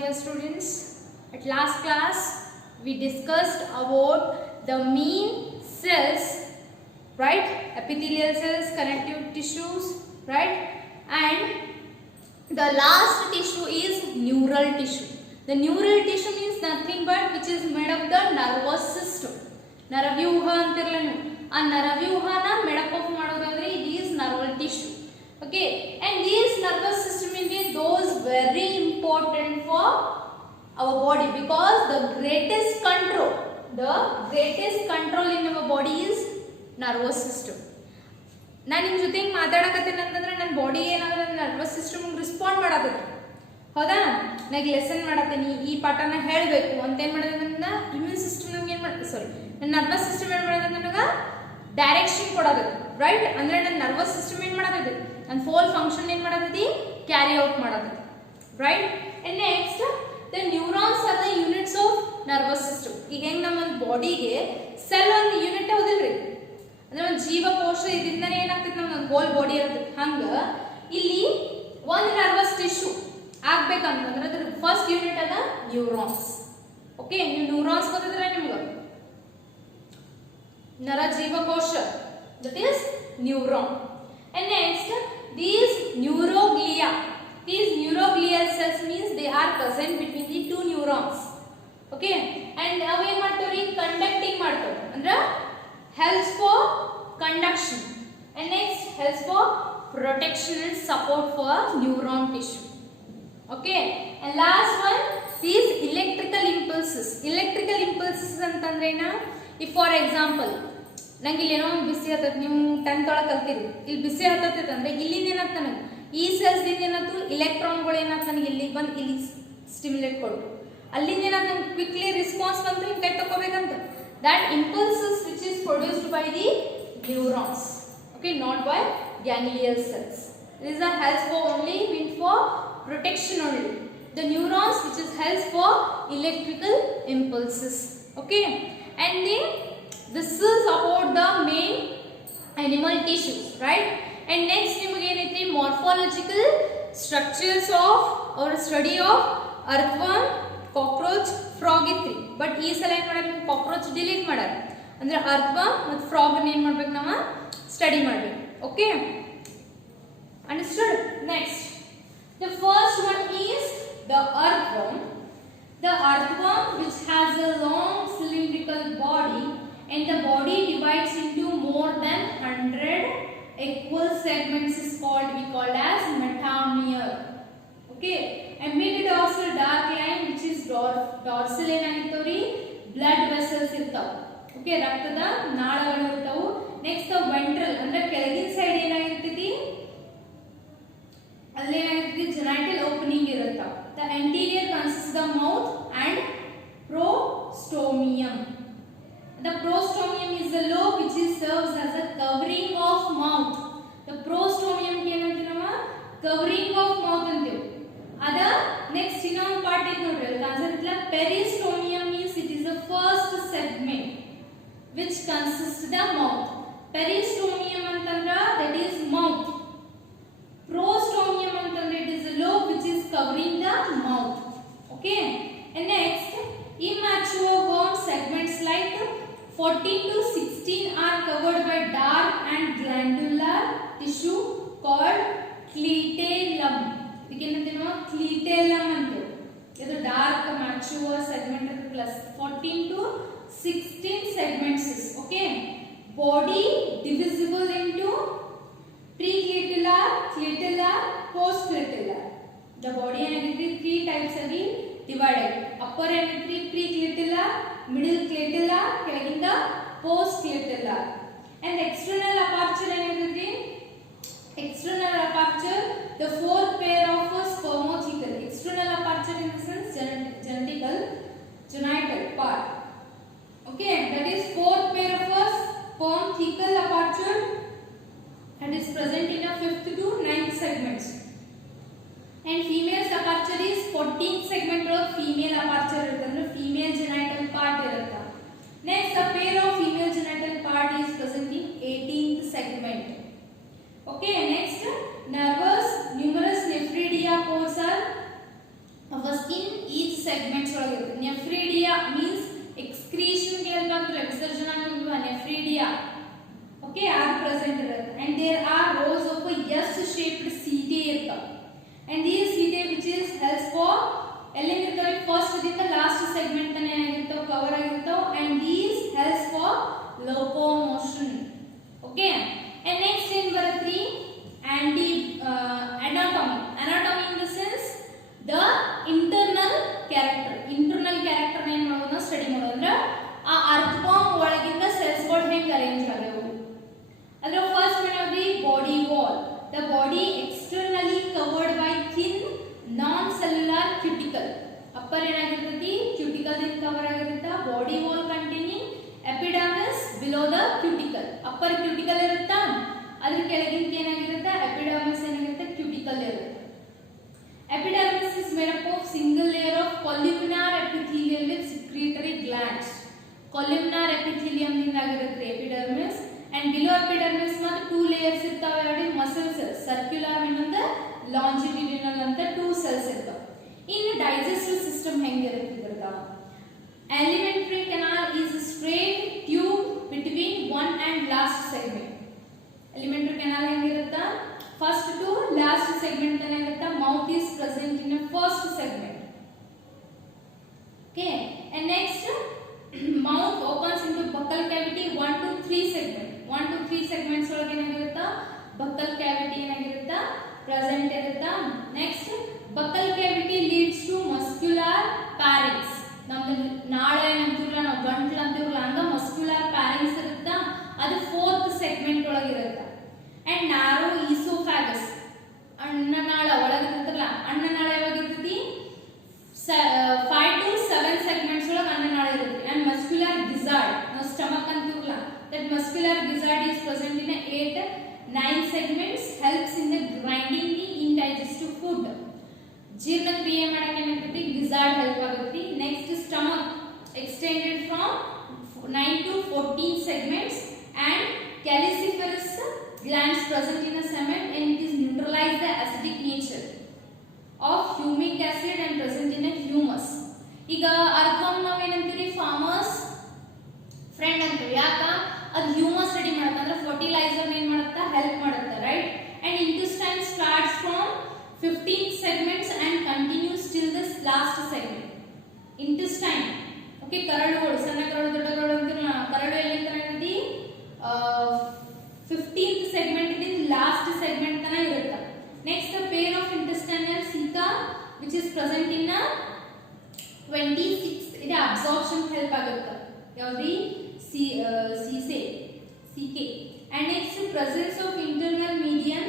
dear students. At last class we discussed about the main cells, right? Epithelial cells, connective tissues, right? And the last tissue is neural tissue. The neural tissue means nothing but which is made of the nervous system. ನರವ್ಯೂಹ ಅಂತಿರಲ್ಲ ನೀವು, ಆ ನರವ್ಯೂಹನ made up of ಮಾಡೋದಾದ್ರೆ it is nerval tissue. Okay, and these nervous system will be those very important for our body because the greatest control in our body is nervous system. ನಾನು ನಿಮ್ಮ ಜೊತೆ ಹಿಂಗೆ ಮಾತಾಡಕತ್ತೀನಿ ಅಂತಂದ್ರೆ ನನ್ನ body ಏನಾದ್ರೆ ನರ್ವಸ್ ಸಿಸ್ಟಮ್ ರೆಸ್ಪಾಂಡ್ ಮಾಡತೈತಿ, ಹೌದಾ? ನನಗೆ ಲೆಸನ್ ಮಾಡತ್ತೀನಿ, ಈ ಪಾಠನ ಹೇಳಬೇಕು ಅಂತ ಏನು ಮಾಡೋದು, ನನ್ನ ಇಮ್ಯೂನ್ ಸಿಸ್ಟಮ್ ನಮ್ಗೆ ಏನು ಮಾಡ್ತದೆ, ಸಾರಿ ನನ್ನ ನರ್ವಸ್ ಸಿಸ್ಟಮ್ ಏನು ಮಾಡೋದು, ನನಗೆ ಡೈರೆಕ್ಷನ್ ಕೊಡೋದು, ರೈಟ್? ಅಂದರೆ ನನ್ನ ನರ್ವಸ್ ಸಿಸ್ಟಮ್ ಏನು ಮಾಡತೈತಿ, ನನ್ನ ಫೋಲ್ ಫಂಕ್ಷನ್ ಏನು ಮಾಡತೈತಿ, ಕ್ಯಾರಿ ಔಟ್ ಮಾಡತೈತಿ, right? And next the neurons are the units of nervous system. ಈಗ ಹೆಂಗೆ ನಮ್ಮ ಬಾಡಿಗೆ ಸೆಲ್ ಒಂದು ಯೂನಿಟ್ ಹೌದಿಲ್ರಿ, ಅಂದ್ರೆ ಒಂದು ಜೀವಕೋಶ ಇದರಿಂದನೇ ಏನಾಗ್ತೈತಿ, ನಮ್ಗೆ ಹೋಲ್ ಬಾಡಿ ಇರ್ತೈತಿ. ಹಂಗೆ ಇಲ್ಲಿ ಒಂದು ನರ್ವಸ್ ಟಿಶ್ಯೂ ಆಗ್ಬೇಕಂತಂದ್ರೆ ಅದ್ರ ಫಸ್ಟ್ ಯೂನಿಟ್ ಅದ ನ್ಯೂರಾನ್ಸ್. ಓಕೆ, ನೀವು ನ್ಯೂರಾನ್ಸ್ ಗೊತ್ತಿದ್ರೆ ನಿಮ್ಗೆ ನರ ಜೀವಕೋಶ, that is neuron. And next these neuroglia cells means they are present between the two neurons. Okay, and ಅವು ಏನು ಮಾಡ್ತಾವ್ರಿ, ಕಂಡಕ್ಟಿಂಗ್ ಮಾಡ್ತಾವ, ಅಂದ್ರೆ helps for conduction, and next helps for protection and support for neuron tissue. Okay, and last one, these electrical impulses ಅಂತಂದ್ರೆ ಏನ, if for example ನಂಗೆ ಇಲ್ಲಿ ಏನೋ ಒಂದು ಬಿಸಿ ಹತ್ತೈತಿ, ನೀವು 10th ಒಳಗೆ ಕಲ್ತಿರಿ, ಇಲ್ಲಿ ಬಿಸಿ ಹತ್ತೈತಿ ಅಂದ್ರೆ ಇಲ್ಲಿಂದ ಏನಾಗ್ತ, ನನಗೆ ಈ ಸೆಲ್ಸ್ ದಿಂದ ಏನಾಯ್ತು, ಇಲೆಕ್ಟ್ರಾನ್ಗಳು ಏನಾಗ್ತ, ನನಗೆ ಇಲ್ಲಿಗೆ ಬಂದು ಇಲ್ಲಿ ಸ್ಟಿಮ್ಯುಲೇಟ್ ಕೊಟ್ಟು ಅಲ್ಲಿಂದ ಏನಾಗ್ತ, ನಂಗೆ ಕ್ವಿಕ್ಲಿ ರೆಸ್ಪಾನ್ಸ್ ಬಂತು, ಹಿಂಗೆ ಕೈ ತಗೋಬೇಕಂತ. that impulses which is produced by the neurons, okay, not by ganglion cells. These are helps for only meant for protection only. The neurons which is helps for electrical impulses. Okay, and then this is about the main animal tissues, right? And next nimage ಏನೈತಿ, morphological structures of or study of earthworm, cockroach, frog ಇತ್ರಿ. But ಈ ಸಲ ಏನು ಮಾಡ್ಯಾರ, cockroach delete ಮಾಡ್ಯಾರ, ಅಂದ್ರೆ ಅರ್ಥವರ್ಮ್ ಮತ್ತು frog ಏನು ಮಾಡ್ಬೇಕು, ನಾವು ಸ್ಟಡಿ ಮಾಡ್ಬೇಕು. Okay, understood? Next the first one is the earthworm. The earthworm which has a long cylindrical body and the body divides into more than 100 equal segments is called as metameria. Okay, and mid dorsal dark line which is dorsal ಏನಾಗಿರ್ತವ್ರಿ, blood vessels ಇರ್ತಾವ. Okay, ರಕ್ತದ ನಾಳಗಳು ಇರ್ತಾವು. Next ventral ಅಂದ್ರೆ ಕೆಳಗಿನ side ಏನಾಗಿರ್ತೈತಿ, ಅಲ್ಲಿ ಏನಾಗಿರ್ತೈತಿ, genital opening ಇರುತ್ತಾವ. The anterior consists the mouth and prostomium. The prostomium is the lobe which is serves as a covering of mouth. The prostomium ಏನಂತೀವಿ ನಾವು, covering of mouth ಅಂತೀವಿ. ಅದ ನೆಕ್ಸ್ಟ್ ಇನ್ನೊಂದು ಪಾರ್ಟ್ ಇದೆ ನೋಡ್ರಿ, ಅಲ್ಲಿ concept peristomium means it is the first segment which consists the mouth. Peristomium ಅಂತಂದ್ರ that is mouth. Prostomium ಅಂತಂದ್ರೆ it is the lobe which is covering the mouth. Okay, and next immature worm segments like 14 to 16 are covered by dark and glandular tissue called clitellum. ಇದಕ್ಕೇನಂತೀವಿ, ಕ್ಲಿಟೆಲಮ್ ಅಂತೀವಿ. ಇದು dark ಮ್ಯಾಚುವರ್ segment plus 14 to 16 segments is okay. Body divisible into preclitellar, clitellar, postclitellar. The body ಏನಾಗಿತ್ತು, 3 types ಆಗಿ divided. upper ಏನಾಗಿತ್ತು preclitellar, middle clitellar, ಕೆಳಗಿಂದ postclitellar. and external aperture ಏನಾಗಿತ್ತು, external aperture the fourth pair of spermathecal. External aperture in the sense genital part. Okay, that is fourth pair of spermathecal aperture and is present in a 5th to 9th segments. And female's aperture is 14th segment of female aperture irutha, female genital part irutha. Next, a pair of female genital part is present in 18th segment. Okay, next numerous nephridia pores are segments ಒಳಗಿರುತ್ತೆ. Nephridia means excretion ಗೆ help ಆಗ್ತದೆ, ವಿಸರ್ಜನಾ nephridia okay are present ಇರುತ್ತೆ. And there are rows of S shaped setae ಇರ್ತವೆ. And ಈ setae which is helps for ಎಲ್ಲಿರ್ತವೆ first ದಿಂದ last segment ತನ ಏನಾಗಿರ್ತಾವೆ ಕವರ್ ಆಗಿರ್ತಾವೆ. And these helps for locomotion okay. And next ಏನ್ ಬರುತ್ತೆ anatomy. Anatomy in the sense the internal character. Internal character ಏನ್ ಮಾಡೋದು ಸ್ಟಡಿ ಮಾಡೋದು ಅಂದ್ರೆ ಆ ಅರ್ಥಫಾರ್ಮ್ ಒಳಗಿಂದ ಸೆಲ್ಸ್ ಗಳು ಹೆಂಗೆ ಅರೇಂಜ್ ಆಗ್ಯಾವು. ಅದರ ಫಸ್ಟ್ ಏನಂದ್ರೆ body wall. The body externally covered by thin non-cellular cuticle. Upper ಏನಾಗಿರ್ತೈತಿ ಕ್ಯೂಟಿಕಲ್ ದಿಂದ ಕವರ್ ಆಗಿರುತ್ತೆ. Body wall containing epidermis below the cuticle. Upper cuticle ಇರುತ್ತಾ, ಅದ್ರ ಕೆಳಗಿಂದ ಏನಾಗಿರುತ್ತೆ ಎಪಿಡರ್ಮಿಸ್ ಏನಾಗಿರುತ್ತೆ ಕ್ಯೂಟಿಕಲ್ ಇರುತ್ತೆ. Epidermis is made up of single layer of columnar epithelium with secretory glands. Columnar epithelium ದಿಂದ ಆಗಿರುತ್ತೆ epidermis. And below epidermis ಮತ್ತೆ two layers ಇರ್ತಾವೆ ನೋಡಿ muscle cells, circular ಇನ್ನೊಂದು longitudinal ಅಂತ two cells ಇರ್ತಾವೆ. ಇನ್ನು digestive system ಹೆಂಗಿರುತ್ತೆ ಇದ್ರದ್ದು alimentary canal is a straight tube between one and last segment. Alimentary canal ಹೆಂಗಿರುತ್ತೆ first to last segment ತನ ಇರುತ್ತೆ. Mouth is present in a first segment okay. And next mouth opens into buccal cavity 1 to 3 segment. 1 to 3 segments ಒಳಗೆ ಏನಾಗಿರುತ್ತೆ buccal cavity ಏನಾಗಿರುತ್ತೆ present ಇರುತ್ತೆ. Next buccal cavity leads to muscular pharynx. ನಮ್ದು ನಾಳೆ ಅಂತಿರಲ್ಲ ನಾವು ಗಂಟ್ಲು ಅಂತಿರಲ್ಲ ಹಂಗ muscular pharynx ಇರುತ್ತೆ, ಅದು 4th segment ಒಳಗೆ ಇರುತ್ತೆ. And narrow esophagus ಅನ್ನನಾಳ ಒಳಗಿರುತ್ತಲ್ಲ, ಅನ್ನನಾಳ ಯಾವಾಗ ಇರ್ತೈತಿ 5 to 7 segments ಒಳಗೆ ಅನ್ನನಾಳ ಇರುತ್ತೆ. And muscular gizzard ನಾವು stomach ಅಂತಿರಲ್ಲ, that muscular gizzard is present in 8-9 segments, helps in the grinding the indigestive food. ಜೀರ್ಣಕ್ರಿಯೆ ಮಾಡಕ್ಕೆ ಏನಾಗ್ತೈತಿ gizzard ಹೆಲ್ಪ್ ಆಗುತ್ತೆ. Next stomach extended from 9 to 14 segments and calciferous glands present in a semen, and it is neutralize the acidic nature of humic acid and present in a humus. ಈಗ ಅರ್ಥಮ್ ನಾವು ಏನಂತೀವಿ farmers friend ಅಂತೀವಿ. ಯಾಕ ಅದು humus ready ಮಾಡುತ್ತೆ ಅಂದ್ರೆ fertiliser ಏನ್ ಮಾಡುತ್ತಾ ಹೆಲ್ಪ್ ಮಾಡುತ್ತೆ right. And intestine starts from 15 segments and continues till the last segment. Intestine okay ಕರಳುಗಳು, ಸಣ್ಣ ಕರಳು ದೊಡ್ಡ ಕರಳು ಅಂತೀವಿ. ಕರಳು ಎಲ್ಲಿ ತನ ಇರುತ್ತೆ 15th segment in last segment ತನ ಇರುತ್ತೆ. Next the pair of intestinal ceca which is present in a 26th ಇದು absorption help ಆಗುತ್ತೆ ಯಾವ್ದಿ CK. And next presence of internal median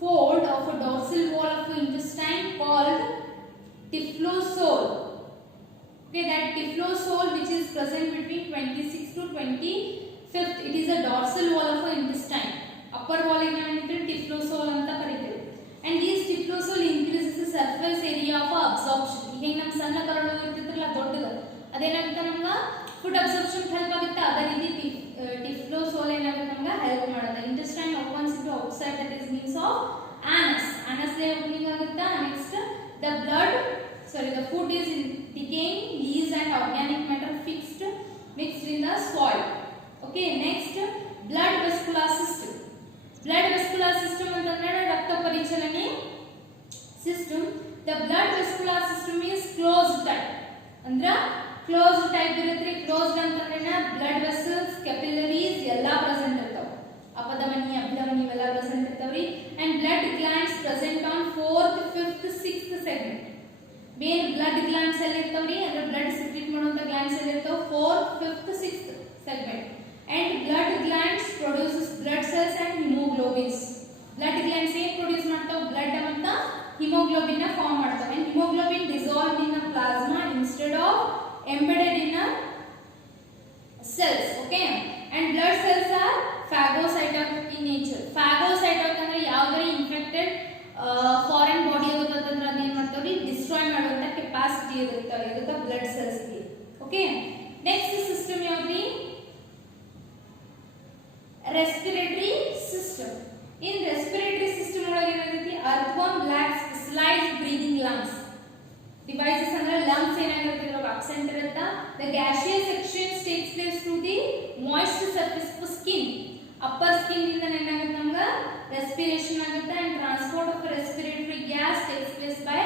fold of a dorsal wall of the intestine called typhlosole. Okay, that typhlosole which is present between 26th to 25th, it is a dorsal wall of the intestine. Upper wall is typhlosole anta kariteve. And this typhlosole increases the surface area of absorption. ಈಗ ನಮ್ಮ ಸಣ್ಣ ಕರಳು ಇರ್ತಿದ್ರಲ್ಲ ದೊಡ್ಡದು ಅದೇನಾಗುತ್ತೆ ನಮ್ಗೆ food absorption help ಆಗುತ್ತೆ. ಅದೇ ರೀತಿ typhlosole ಏನಾಗುತ್ತೆ ನಮ್ಗೆ ಹೆಲ್ಪ್ ಮಾಡುತ್ತೆ. intestine opens into outside, that is means of anus. Anus ಲೇ ಓಪನಿಂಗ್ ಆಗುತ್ತೆ. Next the food is decaying, leaves and organic matter mixed in the soil. Okay, next blood vascular system. Blood vascular system ಅಂತಂದ್ರೆ ರಕ್ತ ಪರಿಚಲನೆ system. The blood vascular system is closed type. ಅಂದ್ರೆ closed type ಇರುತ್ತೆ. closed ಅಂತಂದ್ರೆ blood vessels, capillaries ಎಲ್ಲ present ಇರ್ತಾವೆ. ಅಪಧಮನಿ ಅಭಿಧಮನಿ ಇವೆಲ್ಲ present ಇರ್ತಾವ್ರಿ. And blood glands present on 4th, 5th, 6th segment. Main blood glands ಎಲ್ಲ ಇರ್ತಾವ್ರಿ, ಅಂದ್ರೆ ಬ್ಲಡ್ ಸೆಕ್ರೆಟ್ ಮಾಡುವಂತ ಗ್ಲ್ಯಾಂಡ್ಸ್ ಎಲ್ಲ ಇರ್ತಾವೆ 4th, 5th, 6th segment. And blood glands produces blood cells and hemoglobins. Blood glands ಏನ್ ಪ್ರೊಡ್ಯೂಸ್ ಮಾಡ್ತಾವೆ blood ಮತ್ತು hemoglobin ನ ಫಾರ್ಮ್ ಮಾಡ್ತಾವೆ. And hemoglobin dissolved in a plasma instead of embedded in a cells. Okay, and blood cells are phagocytic in nature. Phagocytic ಅಂದ್ರೆ ಯಾವುದೇ infected foreign body ಇರೋದಂದ್ರೆ ಅದೇನ್ ಮಾಡ್ತಾವ್ರಿ destroy ಮಾಡುವಂತ capacity ಇರುತ್ತೆ ಇದಕ್ಕೆ ಬ್ಲಡ್ ಸೆಲ್ಸ್ ಗೆ. ಓಕೆ, ನೆಕ್ಸ್ಟ್ ಸಿಸ್ಟಮ್ ಯಾವ್ದ್ರಿ respiratory system. In respiratory system ಒಳಗೆ ಏನಿರುತ್ತೆ earthworm lacks specialised breathing lungs devices ಅಂದ್ರೆ lungs ಏನಾಗಿರುತ್ತೆ ಇವಾಗ absent ಇರುತ್ತಾ. The gaseous exchange takes place through the moist surface of skin. Upper skin ಇಂದ ಏನಾಗುತ್ತೆ ನಮಗೆ respiration ಆಗುತ್ತೆ and transport of respiratory gas takes place by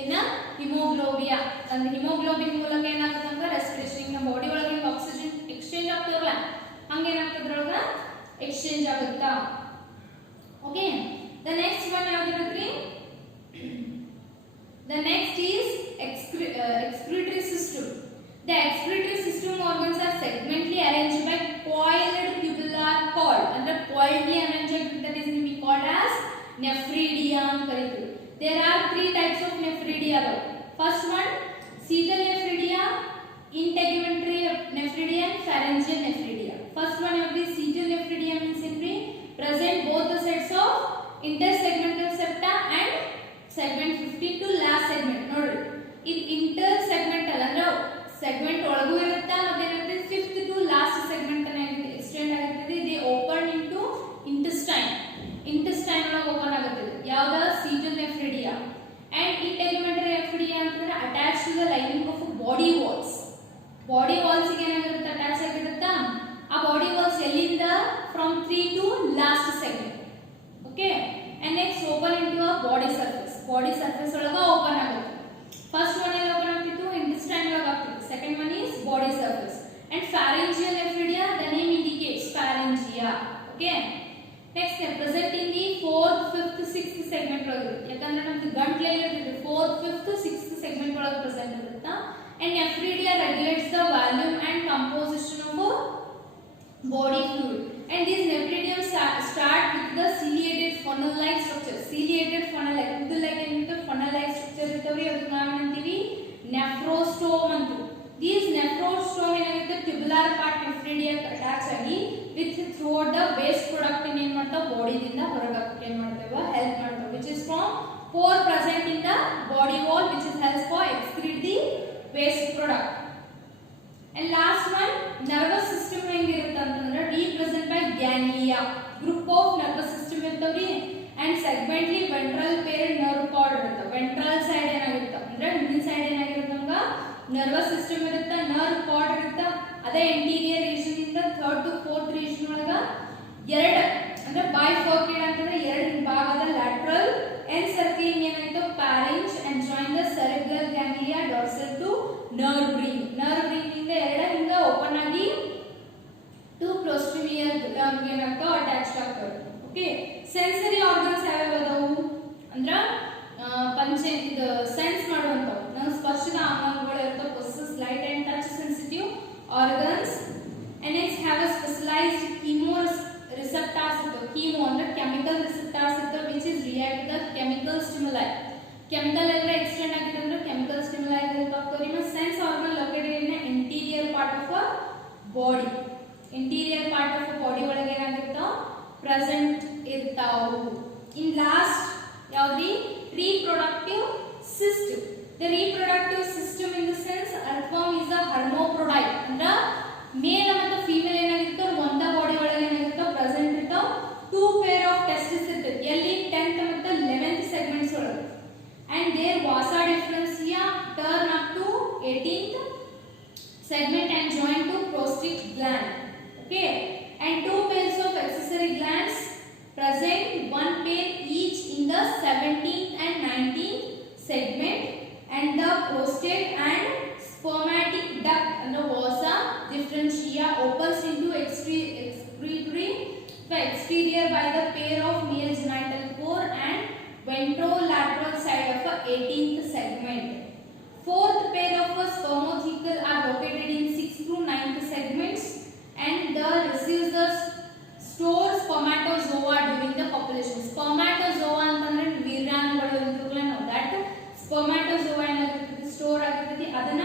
in a hemoglobia. ಅಂದ್ರೆ hemoglobin ಮೂಲಕ ಏನಾಗುತ್ತೆ ನಮಗೆ respiration ನಮ್ಮ ಬಾಡಿ ಒಳಗೆ ಆಕ್ಸಿಜನ್ ಎಕ್ಸ್ಚೇಂಜ್ ಆಗ್ತಿರಲ್ಲ ಹಂಗೆ ಏನಾಗ್ತದ್ರೊಳಗ ಎಕ್ಸ್ಚೇಂಜ್ ಆಗುತ್ತಾ. Okay, the next one ಯಾವ್ದಿರುತ್ತೆ? The next is excretory system. The excretory system organs are segmentally arranged by coiled tubular cord. Under coiledly arranged, that is we called as nephridia ಅಂತ ಕರೀತೀವಿ. There are three types of nephridia. First one, cetal nephridia, integumentary nephridia, and pharyngeal nephridia. First one of the cetal nephridia means simply present both the sets of intersegmental septa and segment 15 to last segment. ನೋಡ್ರಿ, ಇದು intersegmental ಅಂದ್ರೆ segment ಒಳಗೂ ಇರುತ್ತೆ ಮತ್ತೆ ಏನಿರುತ್ತೆ 5th to last segment ಅನ್ನ extend ಆಗಿರ್ತದೆ. they open into intestine ಒಳಗೆ ಓಪನ್ ಆಗುತ್ತೆ. ಯಾವ್ದ? cetal nephridia. and integumentary nephridia ಅಂತಂದ್ರೆ attached to the lining of body walls. Body walls ಗೆ ಏನಾಗಿರುತ್ತೆ? ಅಟ್ಯಾಚ್ ಆಗಿರುತ್ತಾ. ಆ ಬಾಡಿ ವಾಲ್ಸ್ ಎಲ್ಲಿಂದ? from 3 to last segment. okay, and next open into a body surface. body surface ಒಳಗ open ಆಗುತ್ತೆ. First one ಎಲ್ಲ open ಆಗ್ತಿತ್ತು intestine ಒಳಗ ಆಗ್ತಿತ್ತು. Second one is body surface. and pharyngeal nephridia, the name indicates pharyngia. okay, next present in the 4th, 5th, 6th segment ಒಳಗೆ. ಯಾಕಂದ್ರೆ ನಮ್ದು ಗಂಟ್ಲೆ ಇರುತ್ತೆ 4th, 5th, 6th segment ಒಳಗೆ ಪ್ರೆಸೆಂಟ್ ಇರುತ್ತಾ. and nephridia regulates the volume and composition of body fluid. and these nephridium start with the ciliated funnel like structure. ciliated funnel like ಇದು like ಏನಿರುತ್ತೆ funnel like structure ಇರ್ತವೆ. ಅದಕ್ಕೆ ನಾವು ಏನಂತೀವಿ? nephrostome ಅಂತ. these nephrostome ಏನಾಗುತ್ತೆ? tubular part nephridia attach ಆಗಿ with throughout the waste product ಏನ್ ಮಾಡ್ತಾವೆ? ಬಾಡಿ ದಿಂದ ಹೊರಗೆ ಹಾಕಕ್ಕೆ ಏನ್ ಮಾಡ್ತಾವೆ? ಹೆಲ್ಪ್ ಮಾಡ್ತಾವೆ. which is from pore present in the body wall which is helps for excrete the waste product. and last one, nervous system ಹೆಂಗಿರುತ್ತೆ ಅಂತಂದ್ರೆ represented by ganglia. group of nervous system ಇರ್ತವೆ and segmentally ventral paired nerve cord ಇರುತ್ತೆ. ventral side ಏನಾಗಿರುತ್ತೆ ಅಂದ್ರೆ ಹಿಂದಿನ side ಏನಾಗಿರುತ್ತೆ ನಮಗೆ nervous system ಇರುತ್ತೆ, nerve cord ಇರುತ್ತೆ. ಅದೇ anterior region ಇಂದ 3rd to 4th region ಒಳಗ ಎರಡು ಅಂದ್ರೆ bifurcate ಅಂತಂದ್ರೆ ಎರಡು ಭಾಗದ lateral encircling ಏನಾಯ್ತು pharynx and join the cerebral ganglia dorsal to nerve ring. nerve ring ಇಂದ ಎರಡು ಹಿಂಗ ಓಪನ್ ಆಗಿ to posterior nerve ಏನಾಗ್ತಾವ ಅಟ್ಯಾಚ್ಡ್ ಆಗ್ತವೆ. ಓಕೆ, ಸೆನ್ಸರಿ ಆರ್ಗನ್ಸ್ ಯಾವ್ಯಾವ ಅದಾವು ಅಂದ್ರೆ ಇದು ಸೆನ್ಸ್ ಮಾಡುವಂತವು ನಾವು ಸ್ಪರ್ಶದ ಅಂಗಾಂಗಗಳು ಇರ್ತವೆ. possess light and touch sensitive organs and next have a specialized chemoreceptors ಇರ್ತವೆ. chemo ಅಂದ್ರೆ chemical receptors ಇರ್ತವೆ which is react to the chemical stimuli. chemical ಎಲ್ಲ ಎಕ್ಸ್ಟೆಂಡ್ ಆಗಿದೆ ಅಂದ್ರೆ chemical stimuli ಇರ್ತಾವೆ. ನಿಮ್ಮ sense organ located in interior part of a body. interior part of a body ಒಳಗೆ ಏನಾಗಿರ್ತಾವ? present ಇರ್ತಾವು. in last ಯಾವ್ದಿ? reproductive system. the reproductive system in the sense earthworm is a hermaphrodite. ಅಂದ್ರೆ ಮೇಲ್ ಮತ್ತು female ಏನಾಗಿರ್ತಾವ ಒಂದೇ body ಒಳಗೆ ಏನಾಗಿರ್ತಾವ present ಇರ್ತಾವ. 2 pair of testes ಇರ್ತದೆ ಎಲ್ಲಿ 10th ಮತ್ತು 11th segments ಒಳಗೆ. and their vasa differentia turn up to 18th segment and join to prostate gland. okay, and 2 pairs of accessory glands present, 1 pair each in the 17th and 19th segment. and the prostate and spermatic duct and the vasa differentia opens into excretory exterior by the pair of male genital pore and ventrolateral side of a 18th segment. 4th pair of a spermothecal are located in 6th to 9th segments and the receives the store spermatozoa during the copulation. spermatozoa ಅಂತಂದ್ರೆ ವೀರ್ಯಾಣುಗಳು ಅಂತೀವಲ್ಲ ನಾವು that spermatozoa ಏನಾಗಿರ್ತದೆ store ಆಗಿರ್ತದೆ ಅದನ್ನ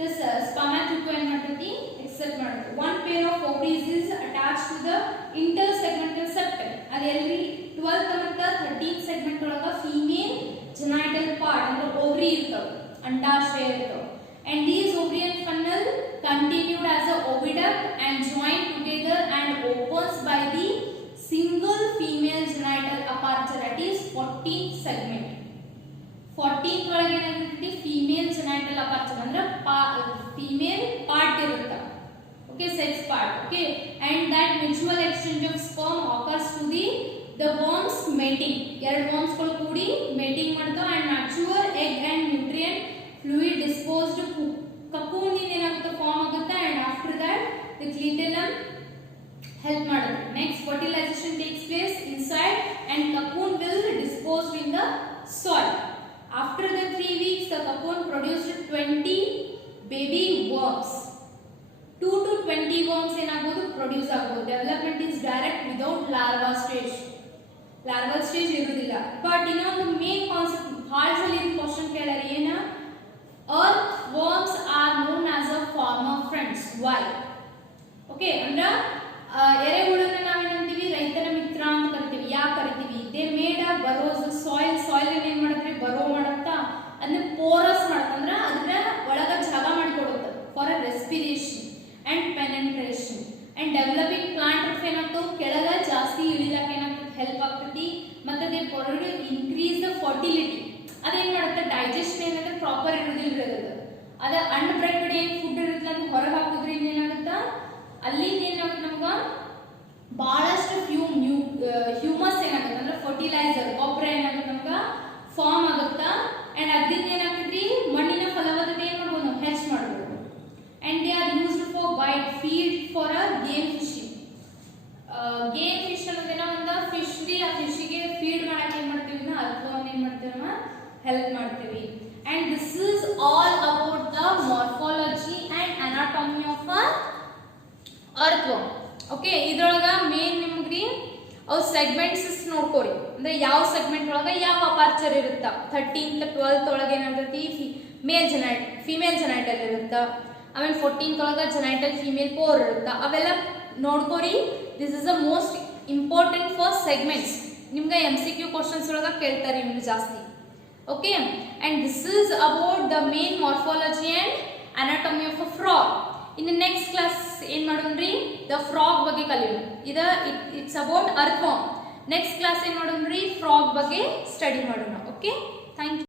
this spermatozoa ಏನ್ ಮಾಡ್ತೈತಿ accept ಮಾಡುತ್ತೆ. 1 pair of ovaries is attached to the intersegmental septum. ಅಲ್ಲಿ ಎಲ್ಲಿ 12th ಮತ್ತು 13th segment ಒಳಗ female genital part ಅಂದ್ರೆ ovary ಇರ್ತವೆ, ಅಂಡಾಶಯ ಇರ್ತವೆ. and these ovarian funnel continued as a oviduct and joined together and opens by the single female genital aperture, that is 14th segment. 14th ಒಳಗೆ ಏನಾಗಿರ್ತೈತಿ female genital aperture part, okay, and that mutual exchange of sperm occurs to the worms mating. ಎರಡು worms ಗಳು ಕೂಡಿ mating ಮಾಡ್ತಾವ and mature egg and nutrient fluid disposed cocoon ಏನಾಗುತ್ತೆ form ಆಗುತ್ತೆ and after that the clitellum help ಮಾಡುತ್ತೆ. Next fertilization takes place inside and cocoon will disposed in the soil. After the 3 weeks the cocoon produced 20 baby worms. 2 to 20 worms ಏನಾಗಬಹುದು produce ಆಗಬಹುದು. Development is direct without larva stage. Larva stage ಇರುವುದಿಲ್ಲ. But ಇನ್ನೊಂದು main concept ಭಾಳಸಲಿ question ಕೇಳಾರ ಏನ earth worms are known as a farmer friends. Why? Okay, ಅಂದ್ರೆ ಎರೆಹುಳನ್ನ ನಾವೇನಂತೀವಿ ರೈತನ ಮಿತ್ರ ಅಂತ ಕರಿತೀವಿ. ಯಾಕೆ ಕರಿತೀವಿ? They made a burrows soil ಏನ್ ಮಾಡುತ್ತೆ ಬರೋ ಮಾಡುತ್ತಾ ಅದನ್ನ ಪೋರಸ್ ಮಾಡುತ್ತಂದ್ರ ಅದನ್ನ ಒಳಗ ಜಾಗ ಮಾಡಿಕೊಡುತ್ತೆ for a respiration and penetration and developing plant root ಏನಾಗ್ತವೆ ಕೆಳಗ ಜಾಸ್ತಿ ಇಳಿಲಕ್ಕೆ ಏನಾಗ್ತದೆ ಹೆಲ್ಪ್ ಆಗ್ತೈತಿ. ಮತ್ತೆ ದೇ ಇನ್ಕ್ರೀಸ್ ದ ಫರ್ಟಿಲಿಟಿ. ಅದೇನ್ ಮಾಡುತ್ತೆ ಡೈಜೆಷನ್ ಏನಾಗುತ್ತೆ ಪ್ರಾಪರ್ ಇರೋದಿಲ್ಲ. ಅದ ಅನ್ಬ್ರೆಡೆಡ್ ಏನ್ ಫುಡ್ ಇರುತ್ತೆ ಅಂತ ಹೊರಗೆ ಹಾಕೋದ್ರಿಂದ ಏನಾಗುತ್ತ ಅಲ್ಲಿಂದ ಏನಾಗುತ್ತೆ ನಮ್ಗ ಬಹಳಷ್ಟು ಹ್ಯೂಮಸ್ ಏನಾಗುತ್ತೆ ಅಂದ್ರೆ ಫರ್ಟಿಲೈಸರ್ ಗೊಬ್ಬರ ಏನಾಗುತ್ತೆ ನಮ್ಗ ಫಾರ್ಮ್ ಆಗುತ್ತಾ ಅಂಡ್ ಅದರಿಂದ ಏನಾಗ್ತದ್ರಿ ಮಣ್ಣಿನ ಫಲವತ್ತತೆ ಏನ್ ಮಾಡ್ಬೋದು ನಾವು ಹೆಚ್ಚು ಮಾಡ್ಬೋದು. And they are used for bait feed for a game fishing. Game fish ಅನ್ನೋದೇನ ಒಂದು ಫಿಶ್ ರೀ. ಆ ಫಿಶ್ಗೆ ಫೀಡ್ ಮಾಡಕ್ಕೆ ಏನ್ ಮಾಡ್ತೀವಿ ನಾವು ಅರ್ಥವನ್ನು ಏನ್ ಮಾಡ್ತೀವಿ ನಾವು ಹೆಲ್ಪ್ ಮಾಡ್ತೀವಿ. And this is all about the morphology and anatomy of a earthworm. Okay, ಇದ್ರೊಳಗ ಮೇನ್ ನಿಮ್ಗ್ರಿ ಅವು ಸೆಗ್ಮೆಂಟ್ಸ್ ನೋಡ್ಕೋರಿ. ಅಂದ್ರೆ ಯಾವ ಸೆಗ್ಮೆಂಟ್ ಒಳಗ ಯಾವ ಅಪಾರ್ಚರ್ ಇರುತ್ತ. 13th 12th ಒಳಗೆ ಏನಾಗ್ತೈತಿ ಫಿಮೇಲ್ ಜೆನೈಟಲ್ ಇರುತ್ತ. ಆಮೇಲೆ 14th ಒಳಗ ಜೆನೈಟಲ್ ಫಿಮೇಲ್ ಪೋರ್ ಇರುತ್ತ. ಅವೆಲ್ಲ ನೋಡ್ಕೋರಿ. This is the most important for segments. ನಿಮ್ಗೆ MCQ ಕ್ವಶನ್ಸ್ ಒಳಗ ಕೇಳ್ತಾರೆ ನಿಮ್ಗೆ ಜಾಸ್ತಿ. Okay, and this is about the main morphology and anatomy of a frog. In next class ಏನ್ ಮಾಡೋಣ್ರಿ ದ ಫ್ರಾಗ್ ಬಗ್ಗೆ ಕಲಿಯೋಣ. It's about earthworm. Next class ಏನ್ ಮಾಡೋಣ್ರಿ ಫ್ರಾಗ್ ಬಗ್ಗೆ ಸ್ಟಡಿ ಮಾಡೋಣ. Okay, thank you.